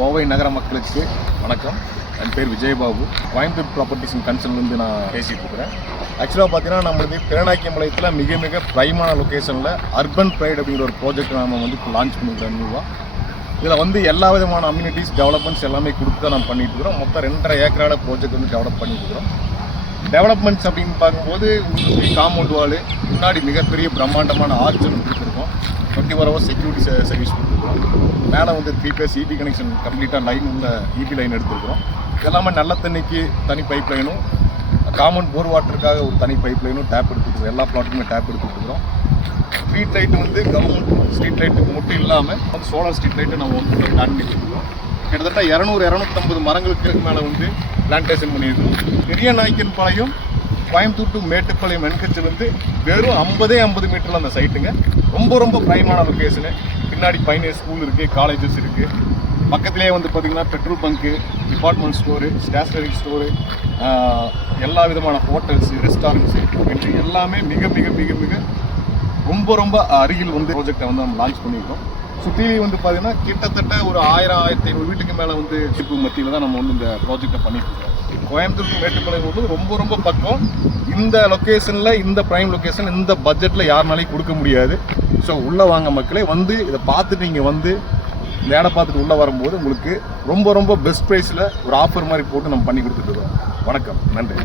கோவை நகர மக்களுக்கு வணக்கம். என் பேர் விஜயபாபு. கோயம்புத்தூர் ப்ராப்பர்ட்டிஸ் அண்ட் கன்சல்லேருந்து நான் பேசிகிட்டு இருக்கிறேன். ஆக்சுவலாக பார்த்தீங்கன்னா நம்மளுக்கு பிறநாய்க்கம்பாளையத்தில் மிக மிக ப்ரைமான லொக்கேஷனில் அர்பன் ப்ரைட் அப்படிங்கிற ஒரு ப்ராஜெக்ட் நம்ம இப்போ லான்ச் பண்ணிக்கிறோம் நியூவாக. இதில் எல்லா விதமான அம்யூனிட்டிஸ் டெவலப்மெண்ட்ஸ் எல்லாமே கொடுத்து தான் நம்ம பண்ணிட்டு இருக்கிறோம். மொத்தம் 2.5 ஏக்கரான ப்ராஜெக்ட் டெவலப் பண்ணிட்டு இருக்கிறோம். டெவலப்மெண்ட்ஸ் அப்படின்னு பார்க்கும்போது காம்பவுண்ட் வாலு, முன்னாடி மிகப்பெரிய பிரம்மாண்டமான ஆர்ச் கொடுத்துருக்கோம். 24 hours செக்யூரிட்டி சர்வீஸ் கொடுத்துருக்கோம். மேலே 3 பேஸ் இபி கனெக்ஷன் கம்ப்ளீட்டாக லைன் உள்ள இபி லைன் எடுத்துருக்கிறோம். எல்லாமே நல்ல தண்ணிக்கு தனி பைப் லைனும், காமன் போர் வாட்டருக்காக ஒரு தனி பைப் லைனும் டேப் எடுத்துருக்கோம். எல்லா பிளாட்டுக்குமே டேப் எடுத்துருக்கிறோம். ஸ்ட்ரீட் லைட்டு கவர்மெண்ட் ஸ்ட்ரீட் லைட்டுக்கு மட்டும் இல்லாமல் சோலார் ஸ்ட்ரீட் லைட்டு நம்ம பிளான் பண்ணிட்டுருக்கோம். கிட்டத்தட்ட 200-250 மரங்களுக்கு மேலே பிளான்டேஷன் பண்ணியிருக்கோம். பெரிய நாய்க்கன்பாளையம் கோயம்புத்தூர் டு மேட்டுப்பாளையம் என்கச்சிலிருந்து வெறும் 50 மீட்டரில் அந்த சைட்டுங்க. ரொம்ப ப்ரைமான லொக்கேஷனு. பின்னாடி பையனே ஸ்கூல் இருக்குது, காலேஜஸ் இருக்குது. பக்கத்துலேயே பார்த்திங்கன்னா petrol bunk, department store, stationery store, எல்லா விதமான ஹோட்டல்ஸு, ரெஸ்டாரண்ட்ஸு எல்லாமே மிக மிக மிக மிக ரொம்ப அருகில் ப்ராஜெக்டை நம்ம லான்ச் பண்ணியிருக்கோம். சுற்றிலையும் பார்த்தீங்கன்னா கிட்டத்தட்ட ஒரு 1000-1500 வீட்டுக்கு மேலே சிப்பு மத்தியில் தான் நம்ம இந்த ப்ராஜெக்டை பண்ணிட்டு இருக்கோம். கோயம்புத்தூர் மேட்டுப்பாளையம் ரொம்ப பக்கம். இந்த லொக்கேஷனில், இந்த ப்ரைம் லொக்கேஷன், இந்த பட்ஜெட்டில் யாருனாலையும் கொடுக்க முடியாது. ஸோ உள்ளே வாங்க மக்களே, இதை பார்த்துட்டு நீங்கள் இந்த இடம் பார்த்துட்டு உள்ளே வரும்போது உங்களுக்கு ரொம்ப பெஸ்ட் ப்ரைஸில் ஒரு ஆஃபர் மாதிரி போட்டு நம்ம பண்ணி கொடுத்துட்டு இருக்கோம். வணக்கம், நன்றி.